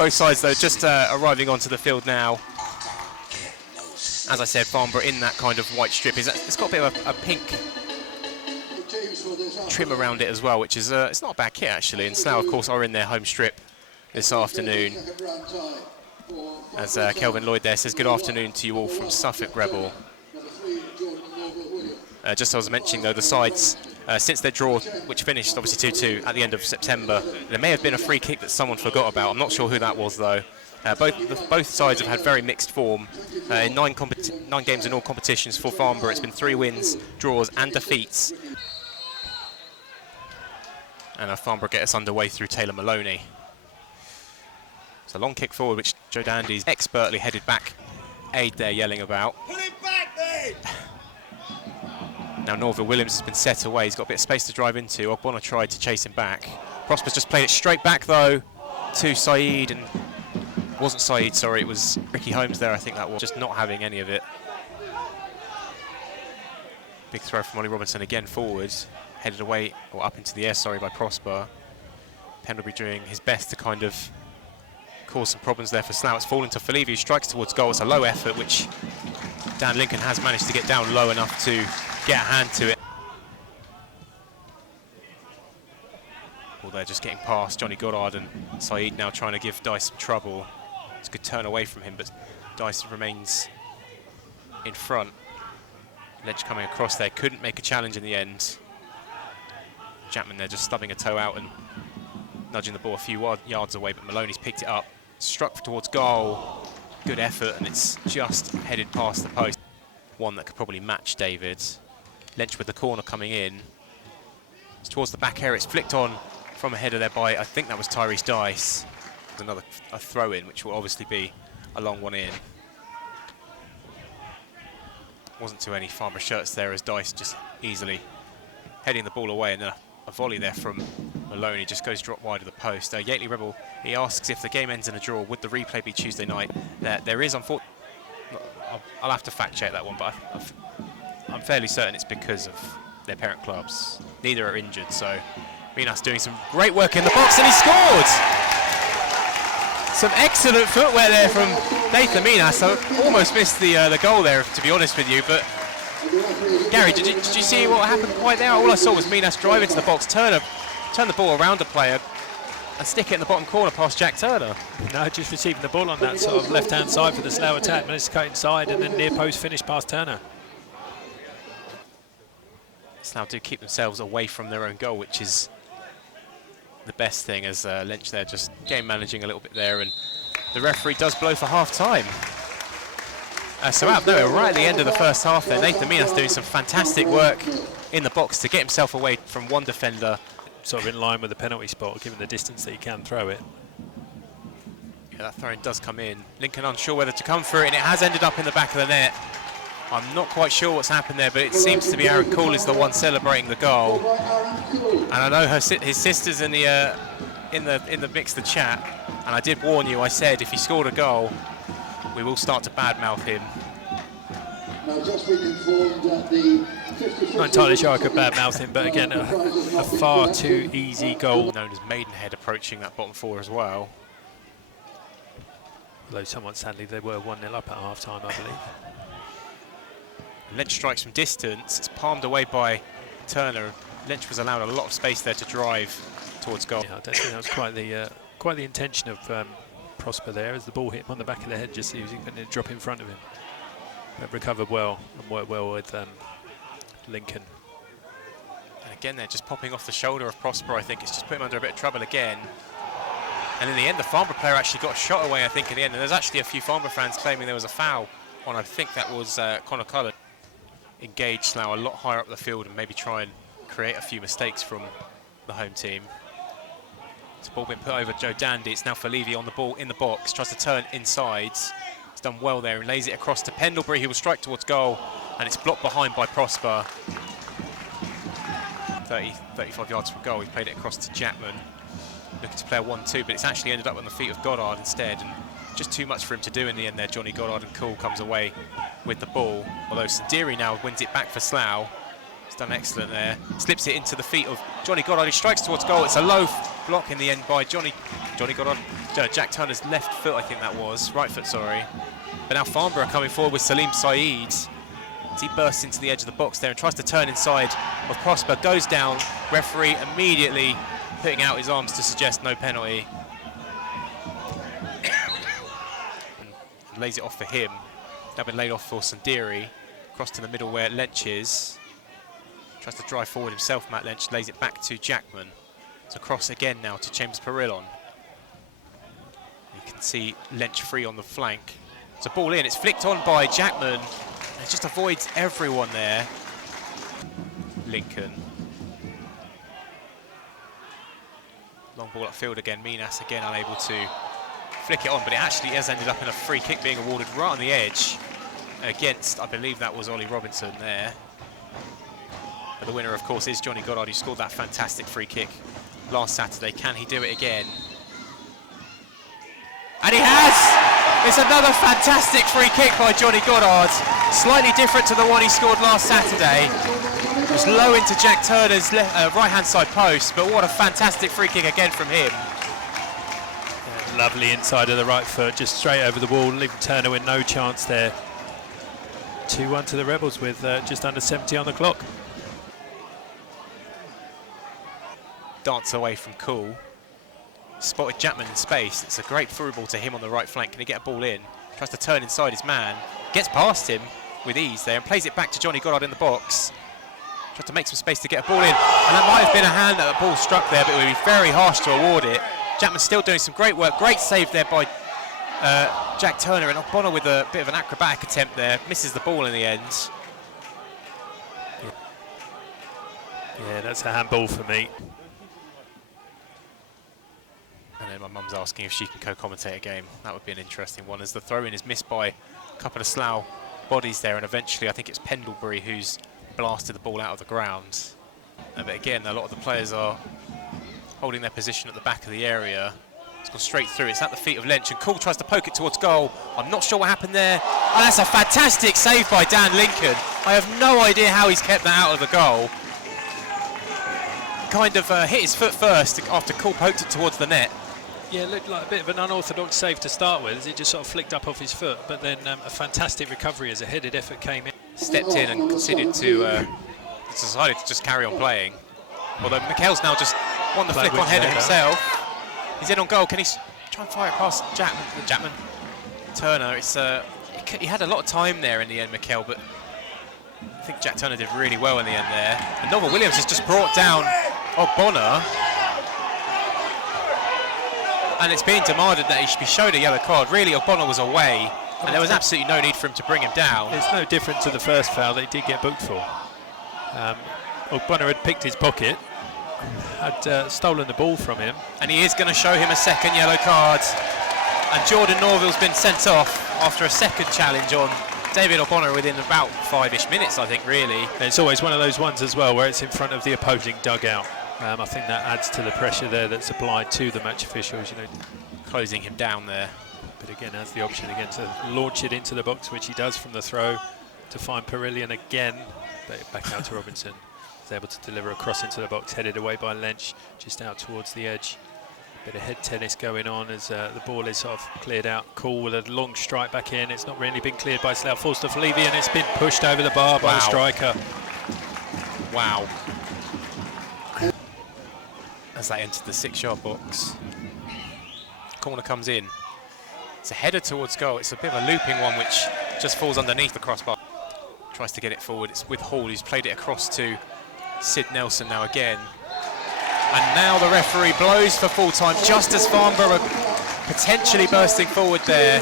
Both sides, though, just arriving onto the field now. As I said, Farnborough in that kind of white strip. It's got a bit of a pink trim around it as well, which is it's not a bad kit, actually. And Slough, of course, are in their home strip this afternoon. As Kelvin Lloyd there says, good afternoon to you all from Suffolk Rebel. Just as I was mentioning, though, the sides, since their draw, which finished obviously 2-2 at the end of September, there may have been a free kick that someone forgot about. I'm not sure who that was, though. Both sides have had very mixed form. In 9 games in all competitions for Farnborough, it's been 3 wins, draws and defeats. And Farnborough get us underway through Taylor Maloney. It's a long kick forward, which Joe Dandy's expertly headed back. Aid there yelling about. Put it back, mate! Now Norville Williams has been set away. He's got a bit of space to drive into. Ogbonna tried to chase him back. Prosper's just played it straight back, though, to Saeed. And it wasn't Saeed, sorry, it was Ricky Holmes there, I think that was. Just not having any of it. Big throw from Ollie Robinson again forward. Headed away, or up into the air, sorry, by Prosper. Pendlebury doing his best to kind of cause some problems there for Slough. It's fallen to Falevi, who strikes towards goal. It's a low effort, which Dan Lincoln has managed to get down low enough to get a hand to it. Well, they're just getting past Johnny Goddard, and Saeed now trying to give Dice some trouble. It's a good turn away from him, but Dice remains in front. Ledge coming across there, couldn't make a challenge in the end. Chapman there just stubbing a toe out and nudging the ball a few yards away, but Maloney's picked it up, struck towards goal. Good effort, and it's just headed past the post. One that could probably match David. Lynch with the corner coming in. It's towards the back area. It's flicked on from a header there by, I think that was Tyrese Dice. There's another throw in, which will obviously be a long one in. Wasn't to any Farnborough shirts there, as Dice just easily heading the ball away, and then a volley there from Maloney just goes drop wide of the post. Yateley Rebel, he asks if the game ends in a draw, would the replay be Tuesday night? There is, unfortunately, I'll have to fact check that one, but I'm fairly certain it's because of their parent clubs. Neither are injured, so Minas doing some great work in the box, and he scored! Some excellent footwear there from Nathan Minas. I almost missed the goal there, to be honest with you, but Gary, did you see what happened quite there? All I saw was Minas drive into the box, turn the ball around a player and stick it in the bottom corner past Jack Turner. No, just receiving the ball on that sort of left-hand side for the Slough attack, managed to cut inside and then near post finish past Turner. Slough do keep themselves away from their own goal, which is the best thing, as Lynch there just game managing a little bit there, and the referee does blow for half-time. So out of nowhere, right at the end of the first half there, Nathan Minas doing some fantastic work in the box to get himself away from one defender. Sort of in line with the penalty spot, given the distance that he can throw it. Yeah, that throw-in does come in. Lincoln unsure whether to come for it, and it has ended up in the back of the net. I'm not quite sure what's happened there, but it seems to be Aaron Cool is the one celebrating the goal. And I know his sister's in the mix, the chat, and I did warn you. I said if he scored a goal, we will start to badmouth him. Now just be informed that the not entirely sure I could badmouth him, but again, a far too easy goal. Known as Maidenhead approaching that bottom four as well. Although somewhat sadly they were 1-0 up at half-time, I believe. Lynch strikes from distance. It's palmed away by Turner. Lynch was allowed a lot of space there to drive towards goal. Yeah, I don't think that was quite the intention of Prosper there, as the ball hit him on the back of the head, just as he was going to drop in front of him. But recovered well and worked well with Lincoln. And again, they're just popping off the shoulder of Prosper. I think it's just put him under a bit of trouble again. And in the end, the Farnborough player actually got a shot away, I think, in the end. And there's actually a few Farnborough fans claiming there was a foul on, I think that was Connor Cullen. Engage Slough a lot higher up the field and maybe try and create a few mistakes from the home team. It's ball been put over Joe Dandy. It's now Falevi on the ball in the box, tries to turn inside. He's done well there and lays it across to Pendlebury, who will strike towards goal, and it's blocked behind by Prosper. 35 yards from goal. He's played it across to Chapman, looking to play a 1-2, but it's actually ended up on the feet of Goddard instead, and just too much for him to do in the end there. Johnny Goddard, and Cool comes away with the ball, although Sandiri now wins it back for Slough. He's done excellent there. Slips it into the feet of Johnny Goddard, he strikes towards goal. It's a low block in the end by Johnny Goddard. Jack Turner's left foot, I think that was. Right foot, sorry. But now Farnborough coming forward with Salim Saeed. As he bursts into the edge of the box there and tries to turn inside of Prosper. Goes down. Referee immediately putting out his arms to suggest no penalty. And lays it off for him. Now been laid off for Sandiri. Across to the middle where Lench is. Tries to drive forward himself, Matt Lench. Lays it back to Jackman. It's a cross again now to James Perillon. You can see Lench free on the flank. It's a ball in, it's flicked on by Jackman. It just avoids everyone there. Lincoln. Long ball upfield again, Minas again unable to flick it on, but it actually has ended up in a free kick being awarded right on the edge against, I believe that was Ollie Robinson there. But the winner, of course, is Johnny Goddard, who scored that fantastic free kick last Saturday. Can he do it again? And he has! It's another fantastic free kick by Johnny Goddard. Slightly different to the one he scored last Saturday. It was low into Jack Turner's right-hand side post, but what a fantastic free kick again from him. Yeah, lovely inside of the right foot, just straight over the wall, leaving Turner with no chance there. 2-1 to the Rebels with just under 70 on the clock. Dance away from Cool. Spotted Jackman in space. It's a great through ball to him on the right flank. Can he get a ball in? Tries to turn inside his man. Gets past him with ease there and plays it back to Johnny Goddard in the box. Tries to make some space to get a ball in. And that might have been a hand that the ball struck there, but it would be very harsh to award it. Jackman still doing some great work. Great save there by Jack Turner, and O'Connor with a bit of an acrobatic attempt there. Misses the ball in the end. Yeah, that's a handball for me. And then my mum's asking if she can co-commentate a game. That would be an interesting one, as the throw-in is missed by a couple of Slough bodies there, and eventually I think it's Pendlebury who's blasted the ball out of the ground. But again, a lot of the players are holding their position at the back of the area. It's gone straight through. It's at the feet of Lench, and Cool tries to poke it towards goal. I'm not sure what happened there. And that's a fantastic save by Dan Lincoln. I have no idea how he's kept that out of the goal. Kind of hit his foot first after Cool poked it towards the net. Yeah, it looked like a bit of an unorthodox save to start with, as it just sort of flicked up off his foot, but then a fantastic recovery as a headed effort came in. Stepped in and decided to just carry on playing. Although Mikel's now just won the flick on header himself. He's in on goal. Can he try and fire it past Jackman? Turner, he had a lot of time there in the end, Mikel, but I think Jack Turner did really well in the end there. And Novel Williams has just brought down Ogbonna. And it's being demanded that he should be showed a yellow card. Really, Ogbonna was away, and there was absolutely no need for him to bring him down. It's no different to the first foul they did get booked for. Ogbonna had picked his pocket, had stolen the ball from him. And he is going to show him a second yellow card. And Jordan Norville's been sent off after a second challenge on David Ogbonna within about 5-ish minutes, I think, really. And it's always one of those ones as well where it's in front of the opposing dugout. I think that adds to the pressure there that's applied to the match officials, closing him down there. But again, has the option again to launch it into the box, which he does from the throw, to find Perillon again, but back out to Robinson. He's able to deliver a cross into the box, headed away by Lench, just out towards the edge. Bit of head tennis going on as the ball is sort of cleared out. Cool with a long strike back in. It's not really been cleared by Slough. Forced to Falevi, and it's been pushed over the bar by the striker. Wow. As that entered the 6-yard box. Corner comes in. It's a header towards goal. It's a bit of a looping one which just falls underneath the crossbar. Tries to get it forward. It's with Hall, who's played it across to Sid Nelson now again. And now the referee blows for full time, just as Farnborough potentially bursting forward there.